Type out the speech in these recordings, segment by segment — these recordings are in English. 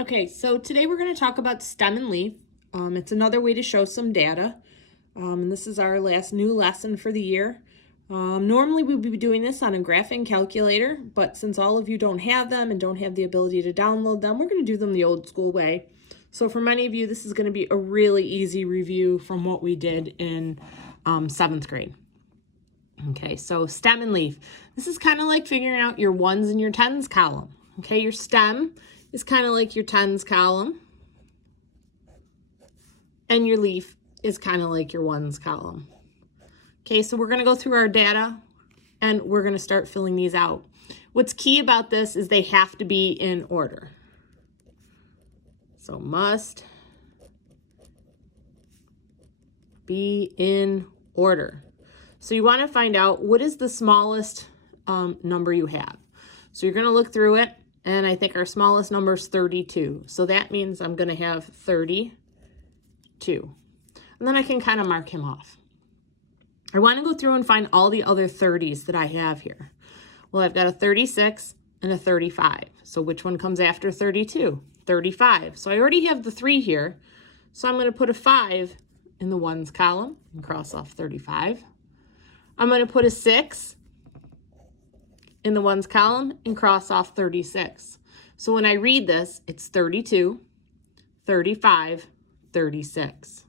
Okay, so today we're going to talk about stem and leaf. It's another way to show some data. And this is our last new lesson for the year. Normally we would be doing this on a graphing calculator, but since all of you don't have them and don't have the ability to download them, we're going to do them the old school way. So for many of you, this is going to be a really easy review from what we did in 7th grade. Okay, so stem and leaf. This is kind of like figuring out your ones and your tens column. Okay, your stem is kind of like your tens column, and your leaf is kind of like your ones column. Okay, so we're going to go through our data and we're going to start filling these out. What's key about this is they have to be in order. So must be in order. So you want to find out what is the smallest number you have. So you're going to look through it, and I think our smallest number is 32. So that means I'm going to have 32. And then I can kind of mark him off. I want to go through and find all the other 30s that I have here. Well, I've got a 36 and a 35. So which one comes after 32? 35. So I already have the 3 here. So I'm going to put a 5 in the ones column and cross off 35. I'm going to put a 6 in the ones column and cross off 36. So when I read this, it's 32, 35, 36.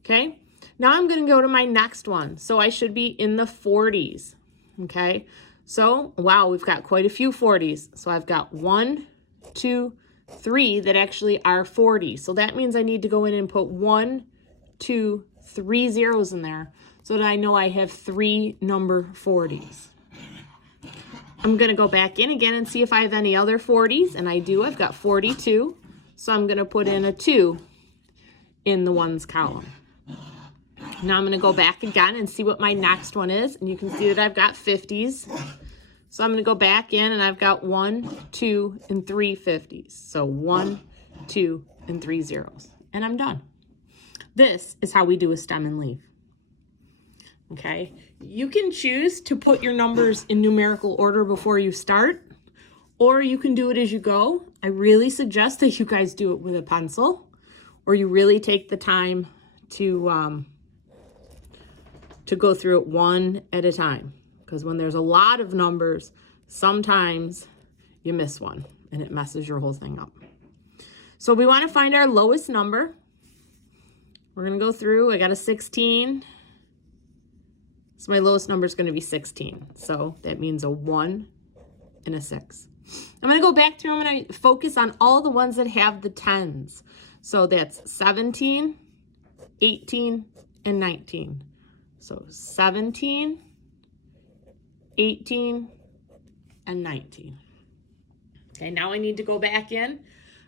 Okay, now I'm going to go to my next one. So I should be in the 40s. Okay, so wow, we've got quite a few 40s. So I've got 1, 2, 3 that actually are 40. So that means I need to go in and put 1, 2, 3 zeros in there so that I know I have 3 number 40s. I'm going to go back in again and see if I have any other 40s, and I do. I've got 42, so I'm going to put in a 2 in the ones column. Now I'm going to go back again and see what my next one is, and you can see that I've got 50s. So I'm going to go back in, and I've got 1, 2, and 3 50s. So 1, 2, and 3 zeros, and I'm done. This is how we do a stem and leaf. Okay, you can choose to put your numbers in numerical order before you start, or you can do it as you go. I really suggest that you guys do it with a pencil, or you really take the time to go through it one at a time. Because when there's a lot of numbers, sometimes you miss one and it messes your whole thing up. So we want to find our lowest number. We're going to go through. I got a 16. So my lowest number is going to be 16. So that means a 1 and a 6. I'm going to go back through. I'm going to focus on all the ones that have the 10s. So that's 17, 18, and 19. So 17, 18, and 19. Okay, now I need to go back in.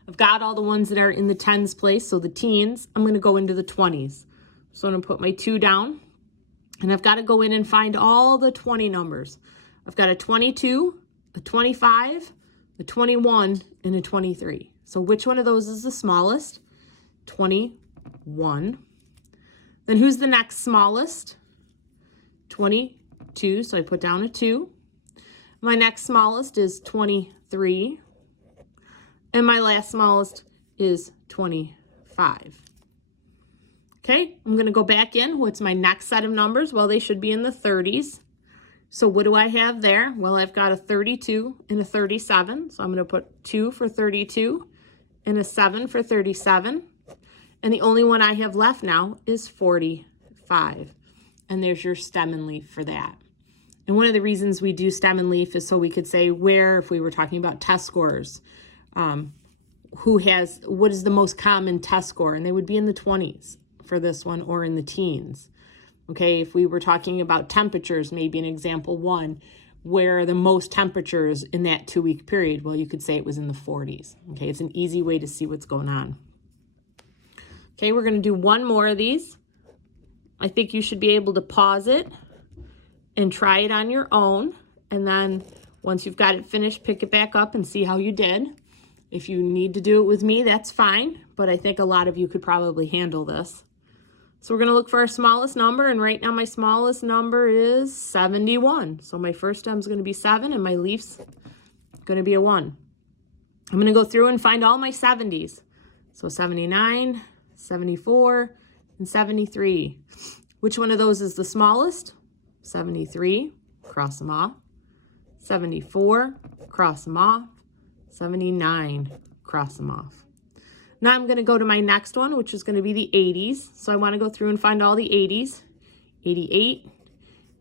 I've got all the ones that are in the 10s place, so the teens. I'm going to go into the 20s. So I'm going to put my 2 down. And I've got to go in and find all the 20 numbers. I've got a 22, a 25, a 21, and a 23. So which one of those is the smallest? 21. Then who's the next smallest? 22. So I put down a 2. My next smallest is 23. And my last smallest is 25. Okay, I'm going to go back in. What's my next set of numbers? Well, they should be in the 30s. So what do I have there? Well, I've got a 32 and a 37. So I'm going to put 2 for 32 and a 7 for 37. And the only one I have left now is 45. And there's your stem and leaf for that. And one of the reasons we do stem and leaf is so we could say where, if we were talking about test scores, what is the most common test score? And they would be in the 20s. For this one, or in the teens. Okay, if we were talking about temperatures, maybe in example 1, where are the most temperatures in that 2-week period? Well, you could say it was in the 40s. Okay, it's an easy way to see what's going on. Okay, we're going to do one more of these. I think you should be able to pause it and try it on your own. And then once you've got it finished, pick it back up and see how you did. If you need to do it with me, that's fine. But I think a lot of you could probably handle this. So we're going to look for our smallest number, and right now my smallest number is 71. So my first stem is going to be 7, and my leaf's going to be a 1. I'm going to go through and find all my 70s. So 79, 74, and 73. Which one of those is the smallest? 73, cross them off. 74, cross them off. 79, cross them off. Now I'm going to go to my next one, which is going to be the 80s. So I want to go through and find all the 80s. 88,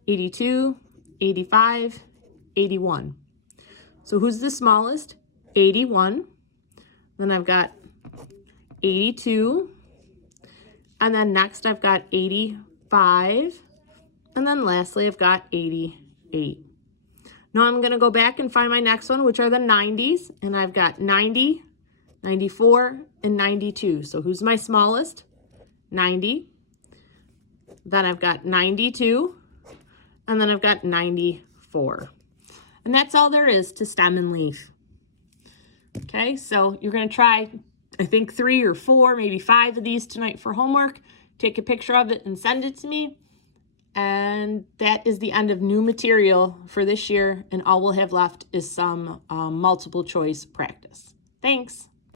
82, 85, 81. So who's the smallest? 81. Then I've got 82. And then next I've got 85. And then lastly I've got 88. Now I'm going to go back and find my next one, which are the 90s. And I've got 90, 94, and 92. So who's my smallest? 90. Then I've got 92. And then I've got 94. And that's all there is to stem and leaf. Okay, so you're going to try, I think 3 or 4, maybe 5 of these tonight for homework. Take a picture of it and send it to me. And that is the end of new material for this year. And all we'll have left is some multiple choice practice. Thanks.